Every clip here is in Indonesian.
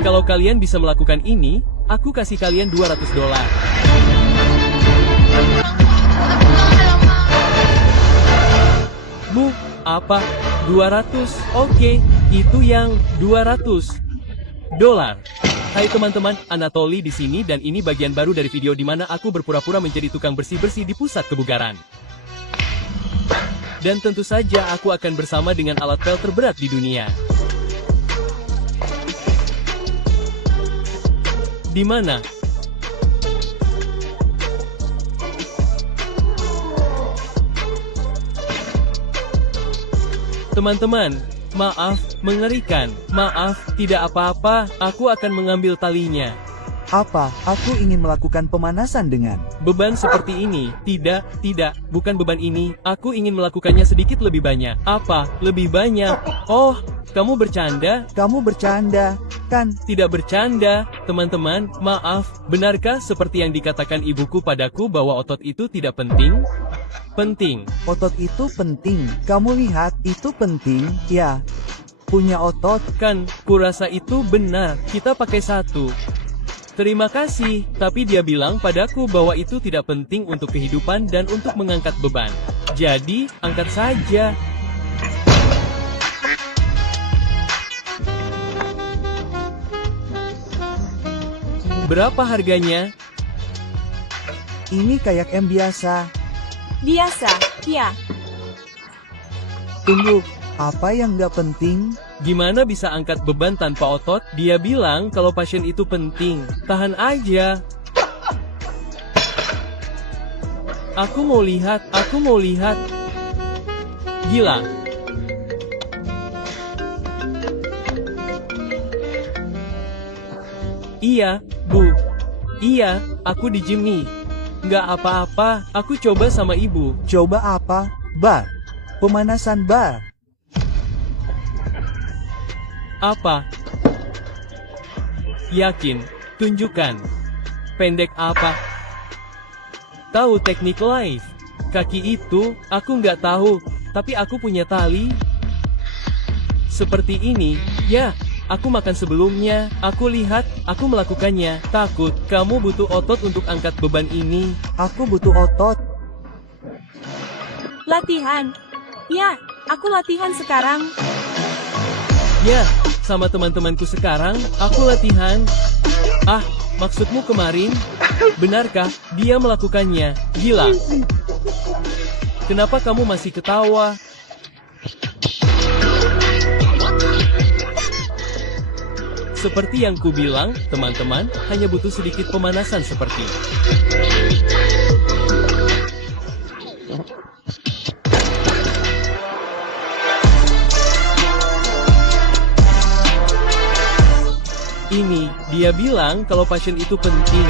Kalau kalian bisa melakukan ini, aku kasih kalian $200. Apa? 200? Oke, itu yang $200. Hai teman-teman, Anatoly di sini dan ini bagian baru dari video di mana aku berpura-pura menjadi tukang bersih-bersih di pusat kebugaran. Dan tentu saja aku akan bersama dengan alat pel terberat di dunia. Di mana? Teman-teman, maaf, mengerikan. Maaf, tidak apa-apa, aku akan mengambil talinya. Apa? Aku ingin melakukan pemanasan dengan Beban seperti ini. Tidak, bukan beban ini. Aku ingin melakukannya sedikit lebih banyak. Apa? Lebih banyak? Oh, kamu bercanda? Kamu bercanda, kan? Tidak bercanda, teman-teman. Maaf, benarkah seperti yang dikatakan ibuku padaku bahwa otot itu tidak penting? Penting. Otot itu penting. Kamu lihat, itu penting, ya. Punya otot. Kan, kurasa itu benar. Kita pakai satu. Terima kasih, tapi dia bilang padaku bahwa itu tidak penting untuk kehidupan dan untuk mengangkat beban. Jadi, angkat saja. Berapa harganya? Ini kayak M biasa. Biasa, ya. Tunggu, apa yang nggak penting? Gimana bisa angkat beban tanpa otot? Dia bilang kalau pasien itu penting. Tahan aja. Aku mau lihat. Gila. Iya, Bu. Iya, aku di gym nih. Nggak apa-apa, aku coba sama ibu. Coba apa? Bar. Pemanasan bar. Apa? Yakin? Tunjukkan. Pendek apa? Tahu teknik live? Kaki itu, aku nggak tahu, tapi aku punya tali. Seperti ini, ya, aku makan sebelumnya, aku lihat, aku melakukannya. Takut, kamu butuh otot untuk angkat beban ini. Aku butuh otot. Latihan. Ya, aku latihan sekarang. Ya, sama teman-temanku sekarang, aku latihan. Ah, maksudmu kemarin? Benarkah dia melakukannya? Gila. Kenapa kamu masih ketawa? Seperti yang kubilang, teman-teman, hanya butuh sedikit pemanasan seperti. Ini, dia bilang kalau pasien itu penting.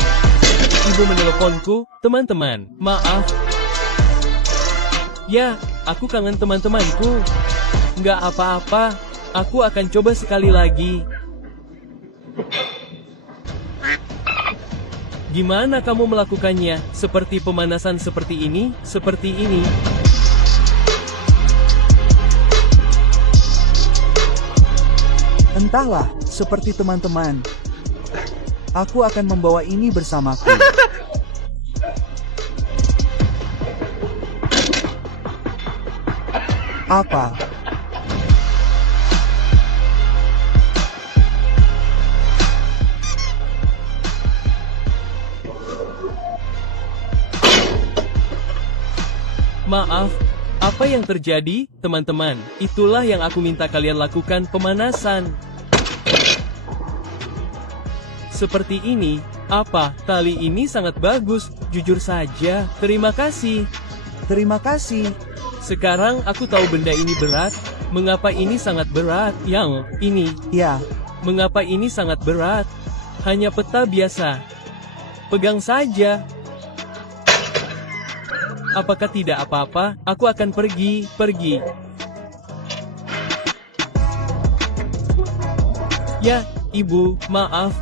Ibu meneleponku, teman-teman, maaf. Ya, aku kangen teman-temanku. Nggak apa-apa, aku akan coba sekali lagi. Gimana kamu melakukannya? Seperti pemanasan seperti ini, seperti ini. Entahlah, seperti teman-teman. Aku akan membawa ini bersamaku. Apa? Maaf, apa yang terjadi, teman-teman? Itulah yang aku minta kalian lakukan, pemanasan. Seperti ini, apa, tali ini sangat bagus, jujur saja, terima kasih. Terima kasih. Sekarang aku tahu benda ini berat, mengapa ini sangat berat, yang ini, Ya, mengapa ini sangat berat, hanya peta biasa. Pegang saja. Apakah tidak apa-apa, aku akan pergi. Ya, Ibu, maaf,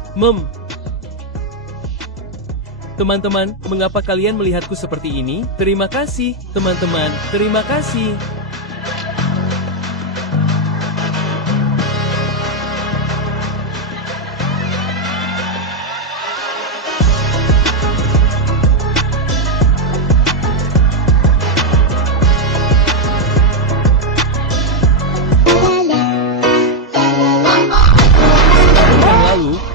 Teman-teman, mengapa kalian melihatku seperti ini? Terima kasih, teman-teman, terima kasih.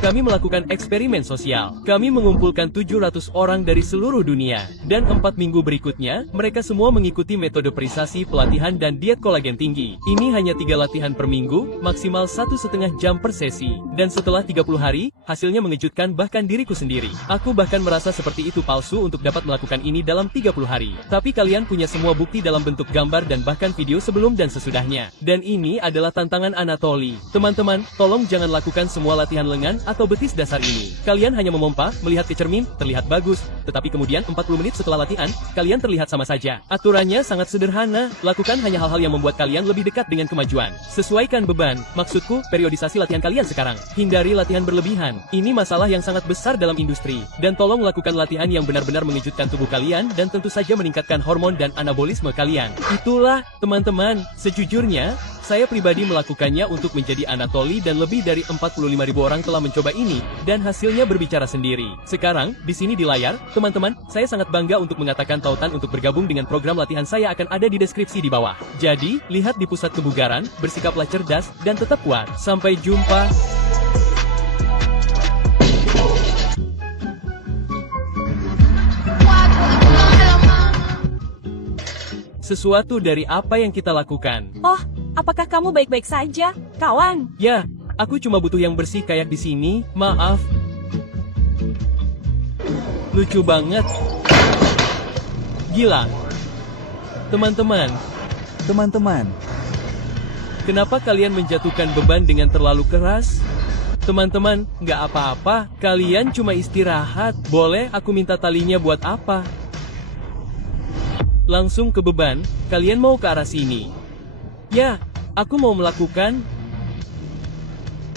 Kami melakukan eksperimen sosial. Kami mengumpulkan 700 orang dari seluruh dunia. Dan 4 minggu berikutnya, mereka semua mengikuti metode perisasi, pelatihan, dan diet kolagen tinggi. Ini hanya 3 latihan per minggu, maksimal 1,5 jam per sesi. Dan setelah 30 hari, hasilnya mengejutkan bahkan diriku sendiri. Aku bahkan merasa seperti itu palsu untuk dapat melakukan ini dalam 30 hari. Tapi kalian punya semua bukti dalam bentuk gambar dan bahkan video sebelum dan sesudahnya. Dan ini adalah tantangan Anatoly. Teman-teman, tolong jangan lakukan semua latihan lengan atau betis dasar ini. Kalian hanya memompa, melihat ke cermin, terlihat bagus, tetapi kemudian 40 menit setelah latihan, kalian terlihat sama saja. Aturannya sangat sederhana, lakukan hanya hal-hal yang membuat kalian lebih dekat dengan kemajuan. Sesuaikan beban, maksudku, periodisasi latihan kalian sekarang. Hindari latihan berlebihan. Ini masalah yang sangat besar dalam industri. Dan tolong lakukan latihan yang benar-benar mengejutkan tubuh kalian dan tentu saja meningkatkan hormon dan anabolisme kalian. Itulah, teman-teman, sejujurnya, saya pribadi melakukannya untuk menjadi Anatoly dan lebih dari 45.000 orang telah mencoba ini, dan hasilnya berbicara sendiri. Sekarang, di sini di layar, teman-teman, saya sangat bangga untuk mengatakan tautan untuk bergabung dengan program latihan saya akan ada di deskripsi di bawah. Jadi, lihat di pusat kebugaran, bersikaplah cerdas, dan tetap kuat. Sampai jumpa. Sesuatu dari apa yang kita lakukan. Oh, apakah kamu baik-baik saja, kawan? Ya, aku cuma butuh yang bersih kayak di sini, maaf. Lucu banget. Gila. Teman-teman, kenapa kalian menjatuhkan beban dengan terlalu keras? Teman-teman, nggak apa-apa, kalian cuma istirahat. Boleh aku minta talinya buat apa? Langsung ke beban, kalian mau ke arah sini. Ya, aku mau melakukan...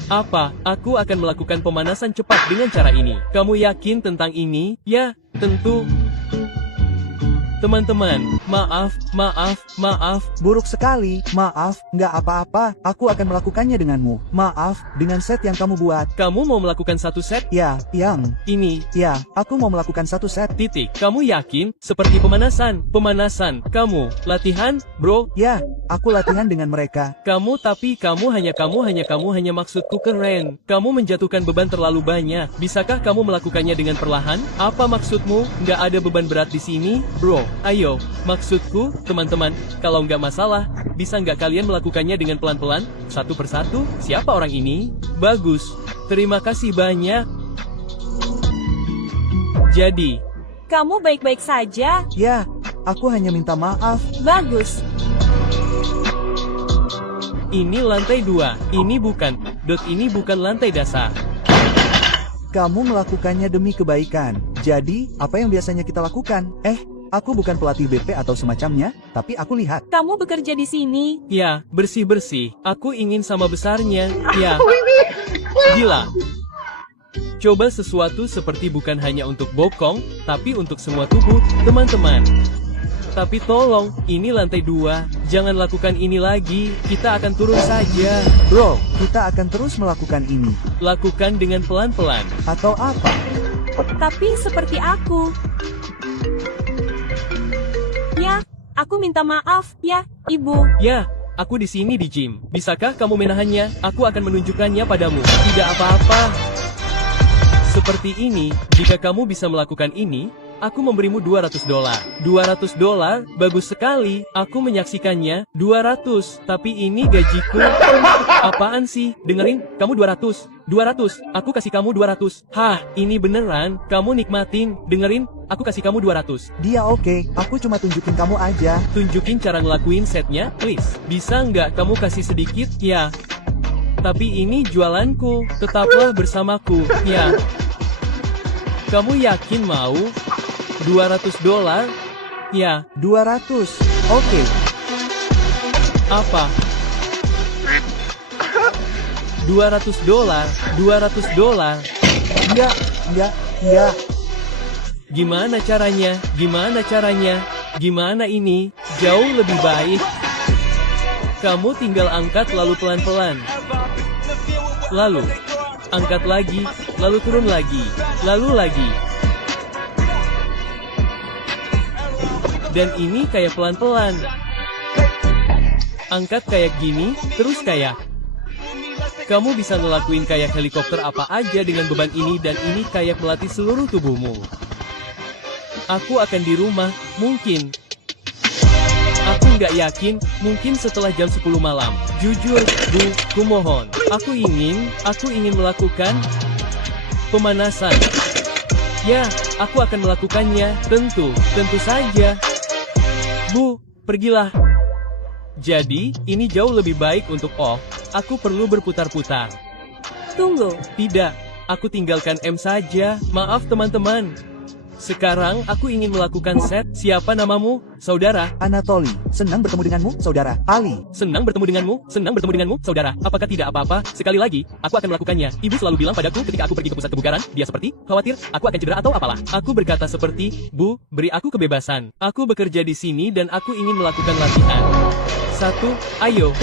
Apa? Aku akan melakukan pemanasan cepat dengan cara ini. Kamu yakin tentang ini? Ya, tentu. Teman-teman, maaf. Buruk sekali. Maaf, nggak apa-apa. Aku akan melakukannya denganmu. Maaf, dengan set yang kamu buat. Kamu mau melakukan satu set? Ya, yang. Ini. Ya, aku mau melakukan satu set. Titik. Kamu yakin? Seperti pemanasan. Pemanasan. Kamu. Latihan, bro? Ya, aku latihan dengan mereka. Kamu hanya maksudku keren. Kamu menjatuhkan beban terlalu banyak. Bisakah kamu melakukannya dengan perlahan? Apa maksudmu? Nggak ada beban berat di sini, bro? Ayo, maksudku, teman-teman, kalau nggak masalah, bisa nggak kalian melakukannya dengan pelan-pelan, satu persatu? Siapa orang ini? Bagus. Terima kasih banyak. Jadi, Kamu baik-baik saja? Ya, aku hanya minta maaf. Bagus. ini lantai 2. Ini bukan lantai dasar. Kamu melakukannya demi kebaikan. Jadi, apa yang biasanya kita lakukan? Aku bukan pelatih BP atau semacamnya, tapi aku lihat. Kamu bekerja di sini. Ya, bersih-bersih. Aku ingin sama besarnya. Ya. Gila. Coba sesuatu seperti bukan hanya untuk bokong, tapi untuk semua tubuh, teman-teman. Tapi tolong, ini lantai 2. Jangan lakukan ini lagi, kita akan turun saja. Bro, kita akan terus melakukan ini. Lakukan dengan pelan-pelan. Atau apa? Tapi seperti aku. Ya, aku minta maaf, ya, Ibu. Ya, aku di sini di gym. Bisakah kamu menahannya? Aku akan menunjukkannya padamu. Tidak apa-apa. Seperti ini, jika kamu bisa melakukan ini, aku memberimu $200. $200? Bagus sekali. Aku menyaksikannya. 200. Tapi ini gajiku. Apaan sih? Dengerin, kamu 200. 200. Aku kasih kamu 200. Hah, ini beneran. Kamu nikmatin. Dengerin, aku kasih kamu 200. Dia oke, aku cuma tunjukin kamu aja. Tunjukin cara ngelakuin setnya, please. Bisa nggak kamu kasih sedikit? Ya. Tapi ini jualanku. Tetaplah bersamaku. Ya. Kamu yakin mau? $200? Ya. 200. Oke. Apa? $200? $200? Enggak. Gimana caranya? Gimana ini? Jauh lebih baik. Kamu tinggal angkat lalu pelan-pelan. Lalu, angkat lagi, lalu turun lagi, lalu lagi. Dan ini kayak pelan-pelan. Angkat kayak gini, terus kayak. Kamu bisa ngelakuin kayak helikopter apa aja dengan beban ini dan ini kayak melatih seluruh tubuhmu. Aku akan di rumah, mungkin. Aku nggak yakin, mungkin setelah jam 10 malam. Jujur, Bu, kumohon. Aku ingin melakukan pemanasan. Ya, aku akan melakukannya, tentu saja. Bu, pergilah. Jadi, ini jauh lebih baik untuk aku perlu berputar-putar. Tunggu. Tidak, aku tinggalkan M saja, maaf teman-teman. Sekarang aku ingin melakukan set. Siapa namamu, saudara? Anatoly, senang bertemu denganmu, saudara. Ali, Senang bertemu denganmu, saudara. Apakah tidak apa-apa? Sekali lagi, aku akan melakukannya. Ibu selalu bilang padaku ketika aku pergi ke pusat kebugaran, dia seperti, khawatir, aku akan cedera atau apalah. Aku berkata seperti, Bu, beri aku kebebasan. Aku bekerja di sini dan aku ingin melakukan latihan. 1, ayo,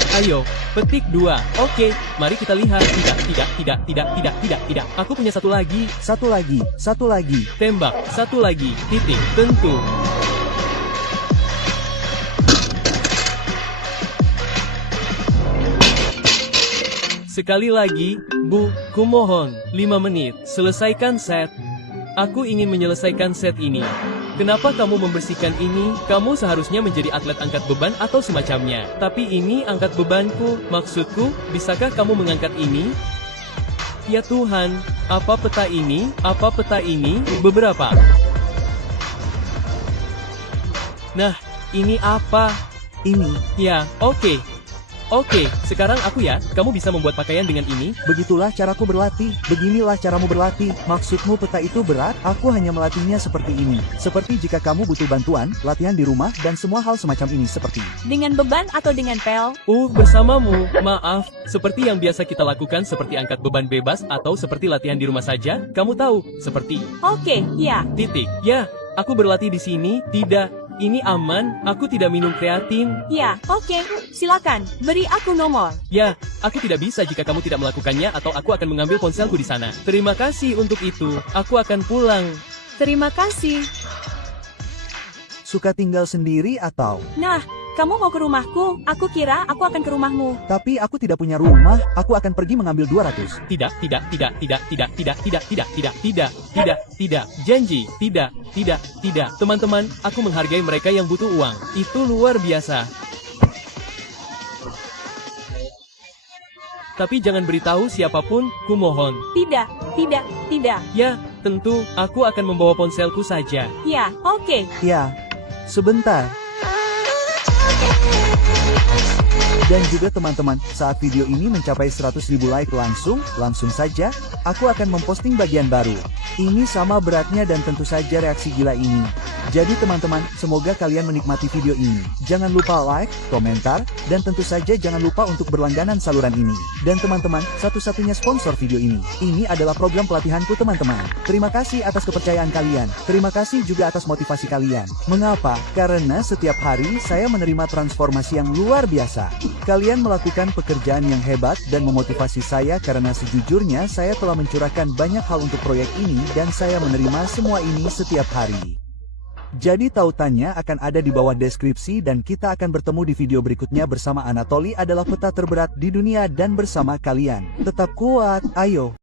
petik 2, oke, mari kita lihat, tidak, aku punya satu lagi, satu lagi. tembak, satu lagi, titik, tentu. Sekali lagi, Bu, kumohon, 5 menit, selesaikan set. Aku ingin menyelesaikan set ini. Kenapa kamu membersihkan ini? Kamu seharusnya menjadi atlet angkat beban atau semacamnya. Tapi ini angkat bebanku, maksudku, bisakah kamu mengangkat ini? Ya Tuhan, apa peta ini? Beberapa. Nah, ini apa? Ini, Ya, oke. Oke, sekarang aku ya, kamu bisa membuat pakaian dengan ini? begitulah caraku berlatih. Beginilah caramu berlatih. Maksudmu peta itu berat? Aku hanya melatihnya seperti ini. Seperti jika kamu butuh bantuan, latihan di rumah, dan semua hal semacam ini seperti. Dengan beban atau dengan pel? Bersamamu, maaf, seperti yang biasa kita lakukan seperti angkat beban bebas atau seperti latihan di rumah saja, kamu tahu, seperti. Oke, ya. Titik. Ya, aku berlatih di sini, tidak. Ini aman, aku tidak minum kreatin. Ya, oke. Silakan, beri aku nomor. Ya, aku tidak bisa jika kamu tidak melakukannya atau aku akan mengambil ponselku di sana. Terima kasih untuk itu, aku akan pulang. Terima kasih. Suka tinggal sendiri atau? Nah, kamu mau ke rumahku? Aku kira aku akan ke rumahmu. Tapi aku tidak punya rumah, aku akan pergi mengambil 200. Tidak, janji, tidak. Teman-teman, aku menghargai mereka yang butuh uang. Itu luar biasa. Tapi jangan beritahu siapapun, kumohon. Tidak. Ya, tentu, aku akan membawa ponselku saja. Ya, oke. Ya, sebentar. Dan juga teman-teman, saat video ini mencapai 100.000 like langsung saja, aku akan memposting bagian baru. Ini sama beratnya dan tentu saja reaksi gila ini. Jadi teman-teman, semoga kalian menikmati video ini. Jangan lupa like, komentar, dan tentu saja jangan lupa untuk berlangganan saluran ini. Dan teman-teman, satu-satunya sponsor video ini. Ini adalah program pelatihanku teman-teman. Terima kasih atas kepercayaan kalian. Terima kasih juga atas motivasi kalian. Mengapa? Karena setiap hari saya menerima transformasi yang luar biasa. Kalian melakukan pekerjaan yang hebat dan memotivasi saya karena sejujurnya saya telah mencurahkan banyak hal untuk proyek ini dan saya menerima semua ini setiap hari. Jadi tautannya akan ada di bawah deskripsi dan kita akan bertemu di video berikutnya bersama Anatoly adalah peta terberat di dunia dan bersama kalian. Tetap kuat, ayo.